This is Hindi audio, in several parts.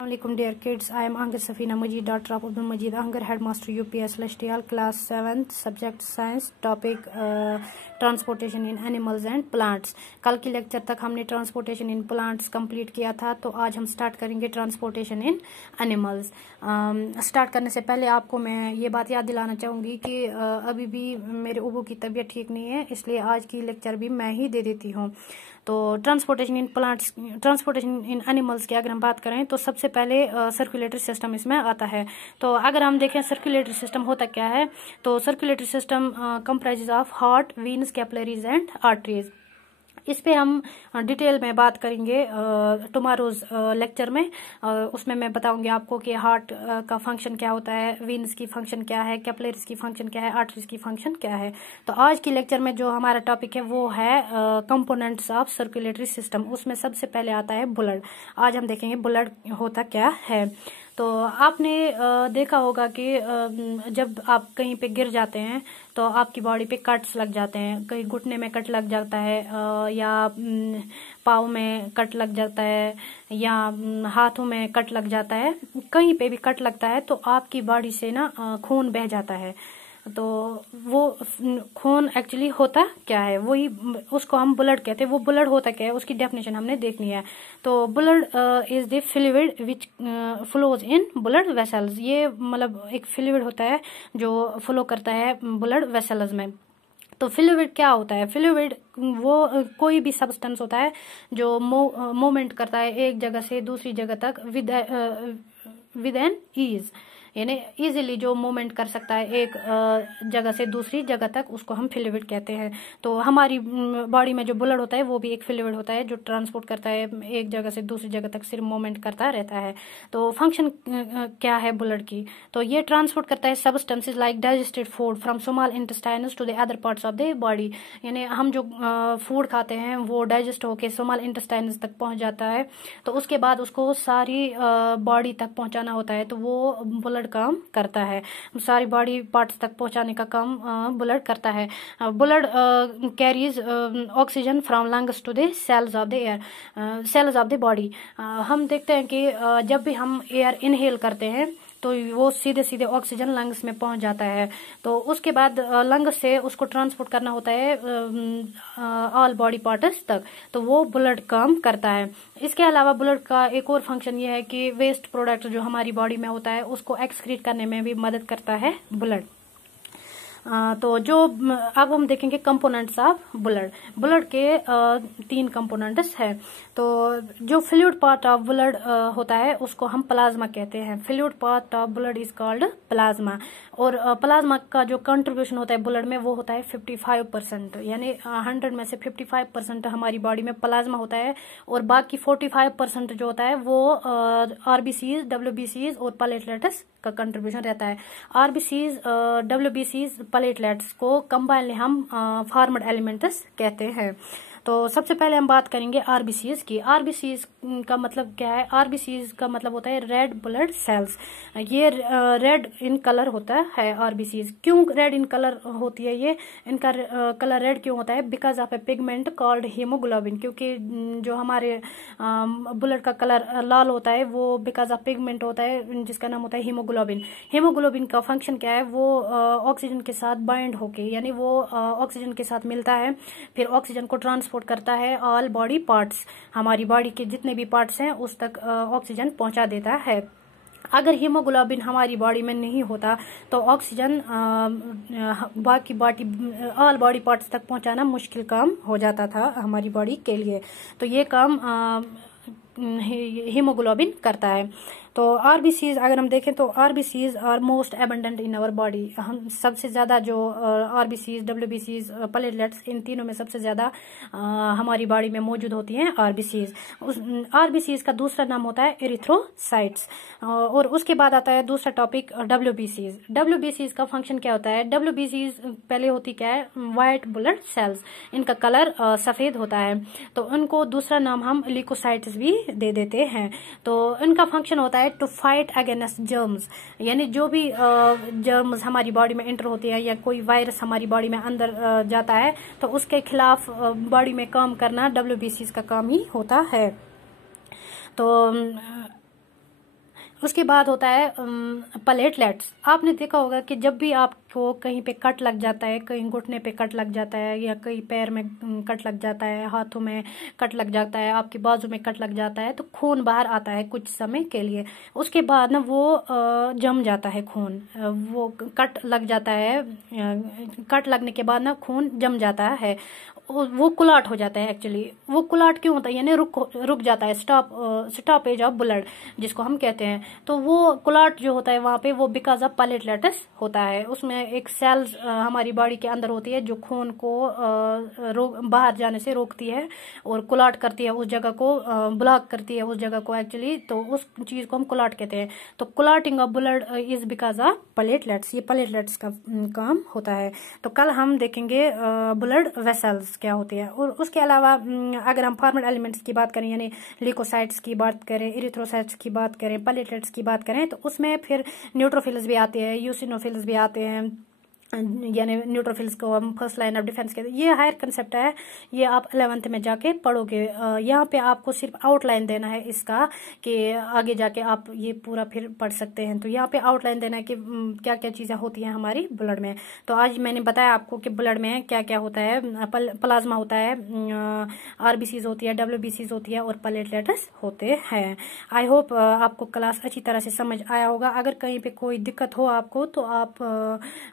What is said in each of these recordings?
Assalamualaikum dear kids, I am Angad Safina Majid, daughter of Abdul Majid Angar, headmaster UPS Celestial, class 7th, subject science, topic transportation in animals and plants. कल की लेक्चर तक हमने ट्रांसपोर्टेशन इन प्लांट्स कंप्लीट किया था, तो आज हम स्टार्ट करेंगे ट्रांसपोर्टेशन इन एनिमल्स। स्टार्ट करने से पहले आपको मैं ये बात याद दिलाना चाहूंगी कि अभी भी मेरे उबू की तबीयत ठीक नहीं है, इसलिए आज की लेक्चर भी मैं ही दे देती हूँ। तो transportation in plants, transportation in animals की अगर हम बात करें तो सबसे पहले सर्कुलेटरी सिस्टम इसमें आता है। तो अगर हम देखें सर्कुलेटरी सिस्टम होता क्या है, तो circulatory system comprises of heart, veins, capillaries and arteries. इस पे हम डिटेल में बात करेंगे टुमारोज लेक्चर में। उसमें मैं बताऊंगी आपको कि हार्ट का फंक्शन क्या होता है, वीन्स की फंक्शन क्या है, कैपिलरीज की फंक्शन क्या है, आर्टरीज की फंक्शन क्या है। तो आज की लेक्चर में जो हमारा टॉपिक है वो है कंपोनेंट्स ऑफ सर्कुलेटरी सिस्टम। उसमें सबसे पहले आता है ब्लड। आज हम देखेंगे ब्लड होता क्या है। तो आपने देखा होगा कि जब आप कहीं पे गिर जाते हैं तो आपकी बॉडी पे कट्स लग जाते हैं। कहीं घुटने में कट लग जाता है, या पाँव में कट लग जाता है, या हाथों में कट लग जाता है। कहीं पे भी कट लगता है तो आपकी बॉडी से ना खून बह जाता है। तो वो खून एक्चुअली होता क्या है, वही उसको हम ब्लड कहते हैं। वो ब्लड होता क्या है उसकी डेफिनेशन हमने देखनी है। तो blood is the fluid which flows in blood vessels. ये मतलब एक फ्लूइड होता है जो फ्लो करता है ब्लड वेसल्स में। तो फ्लूइड क्या होता है? फ्लूइड वो कोई भी सब्सटेंस होता है जो मूवमेंट करता है एक जगह से दूसरी जगह तक विद एन ईज, यानी इजीली जो मूवमेंट कर सकता है एक जगह से दूसरी जगह तक, उसको हम फ्लूइड कहते हैं। तो हमारी बॉडी में जो ब्लड होता है वो भी एक फ्लूइड होता है जो ट्रांसपोर्ट करता है एक जगह से दूसरी जगह तक, सिर्फ मूवमेंट करता रहता है। तो फंक्शन क्या है ब्लड की? तो ये ट्रांसपोर्ट करता है substances like digested food from small intestines to the other parts of the body. यानी हम जो फूड खाते हैं वो डाइजेस्ट होके स्मॉल इंटेस्टाइन्स तक पहुंच जाता है, तो उसके बाद उसको सारी बॉडी तक पहुंचाना होता है। तो वो ब्लड काम करता है, सारी बॉडी पार्ट्स तक पहुंचाने का काम ब्लड करता है। Blood carries oxygen from lungs to the cells of the air, cells of the body. हम देखते हैं कि जब भी हम एयर इनहेल करते हैं तो वो सीधे सीधे ऑक्सीजन लंग्स में पहुंच जाता है। तो उसके बाद लंग्स से उसको ट्रांसपोर्ट करना होता है ऑल बॉडी पार्ट्स तक, तो वो ब्लड काम करता है। इसके अलावा ब्लड का एक और फंक्शन ये है कि वेस्ट प्रोडक्ट जो हमारी बॉडी में होता है उसको एक्सक्रीट करने में भी मदद करता है ब्लड। तो जो अब हम देखेंगे कंपोनेंट्स ऑफ ब्लड। ब्लड के 3 कंपोनेंट्स है। तो जो फ्लूइड पार्ट ऑफ ब्लड होता है उसको हम प्लाज्मा कहते हैं। Fluid part of blood is called plasma. और प्लाज्मा का जो कंट्रीब्यूशन होता है ब्लड में वो होता है 55%, यानी 100 में से 55% हमारी बॉडी में प्लाज्मा होता है, और बाकी 45% जो होता है वो आरबीसीज, डब्ल्यूबीसीज और प्लेटलेट्स का कंट्रीब्यूशन रहता है। आरबीसीज, डब्ल्यूबीसीज, प्लेटलेट्स को कंबाइनली हम फॉर्मड एलिमेंट्स कहते हैं। तो सबसे पहले हम बात करेंगे आरबीसीज की। आरबीसीज का मतलब क्या है? आरबीसीज का मतलब होता है रेड ब्लड सेल्स। ये रेड इन कलर होता है आरबीसीज। क्यों रेड इन कलर होती है ये? इनका कलर रेड क्यों होता है? Because of A pigment called haemoglobin. क्योंकि जो हमारे ब्लड का कलर लाल होता है वो बिकॉज ऑफ पिगमेंट होता है जिसका नाम होता है हीमोग्लोबिन। हीमोग्लोबिन का फंक्शन क्या है? वो ऑक्सीजन के साथ बाइंड होके, यानी वो ऑक्सीजन के साथ मिलता है, फिर ऑक्सीजन को ट्रांसपोर्ट करता है ऑल बॉडी पार्ट्स, हमारी बॉडी के जितने भी पार्ट्स हैं उस तक ऑक्सीजन पहुंचा देता है। अगर हीमोग्लोबिन हमारी बॉडी में नहीं होता तो ऑक्सीजन बाकी बॉडी ऑल बॉडी पार्ट्स तक पहुंचाना मुश्किल काम हो जाता था हमारी बॉडी के लिए। तो ये काम हीमोग्लोबिन करता है। तो आरबीसीज अगर हम देखें तो RBCs are most abundant in our body. हम सबसे ज्यादा जो आरबीसीज, डब्ल्यूबीसीज, प्लेटलेट्स, इन तीनों में सबसे ज्यादा हमारी बॉडी में मौजूद होती हैं आरबीसीज। आरबीसीज का दूसरा नाम होता है एरिथ्रोसाइट्स। और उसके बाद आता है दूसरा टॉपिक डब्ल्यूबीसीज। डब्ल्यूबीसीज का फंक्शन क्या होता है? डब्ल्यूबीसीज पहले होती क्या है? White blood cells. इनका कलर सफेद होता है, तो उनको दूसरा नाम हम ल्यूकोसाइट्स भी दे देते हैं। तो इनका फंक्शन होता है टू फाइट अगेंस्ट जर्म्स, यानी जो भी जर्म्स हमारी बॉडी में एंटर होती है या कोई वायरस हमारी बॉडी में अंदर जाता है तो उसके खिलाफ बॉडी में काम करना डब्ल्यूबीसीज का काम ही होता है। तो उसके बाद होता है प्लेटलेट्स। आपने देखा होगा कि जब भी आपको कहीं पे कट लग जाता है, कहीं घुटने पे कट लग जाता है, या कहीं पैर में कट लग जाता है, हाथों में कट लग जाता है, आपकी बाजू में कट लग जाता है, तो खून बाहर आता है कुछ समय के लिए। उसके बाद ना वो जम जाता है खून, वो कट लग जाता है, कट लगने के बाद ना खून जम जाता है, वो क्लॉट हो जाता है। एक्चुअली वो क्लॉट क्यों होता है, यानी रुक जाता है, स्टॉपेज ऑफ ब्लड जिसको हम कहते हैं। तो वो क्लॉट जो होता है वहां पे, वो बिकॉज ऑफ प्लेटलेट्स होता है। उसमें एक सेल्स हमारी बॉडी के अंदर होती है जो खून को बाहर जाने से रोकती है और क्लॉट करती है, उस जगह को ब्लॉक करती है, उस जगह को एक्चुअली। तो उस चीज को हम क्लॉट कहते हैं। तो clotting of blood is because of platelets, ये प्लेटलेट्स का काम होता है। तो कल हम देखेंगे ब्लड वेसल्स क्या होती है। और उसके अलावा अगर हम फॉर्मल एलिमेंट्स की बात करें, यानी ल्यूकोसाइट्स की बात करें, इरिथ्रोसाइट्स की बात करें, प्लेटलेट्स की बात करें, तो उसमें फिर न्यूट्रोफिल्स भी आते हैं, यूसिनोफिल्स भी आते हैं, यानी न्यूट्रोफिल्स को हम फर्स्ट लाइन ऑफ डिफेंस कहते हैं। ये हायर कंसेप्ट है, ये आप 11th में जाके पढ़ोगे। यहाँ पे आपको सिर्फ आउटलाइन देना है इसका, कि आगे जाके आप ये पूरा फिर पढ़ सकते हैं। तो यहाँ पे आउटलाइन देना है कि क्या क्या चीज़ें होती हैं हमारी ब्लड में। तो आज मैंने बताया आपको कि ब्लड में क्या क्या होता है। प्लाज्मा होता है, आरबीसीज होती है, डब्ल्यूबीसीज होती है, और प्लेटलेट्स होते हैं। आई होप आपको क्लास अच्छी तरह से समझ आया होगा। अगर कहीं पे कोई दिक्कत हो आपको, तो आप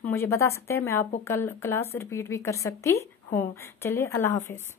मुझे बता सकते हैं, मैं आपको कल क्लास रिपीट भी कर सकती हूँ। चलिए, अल्लाह हाफिज।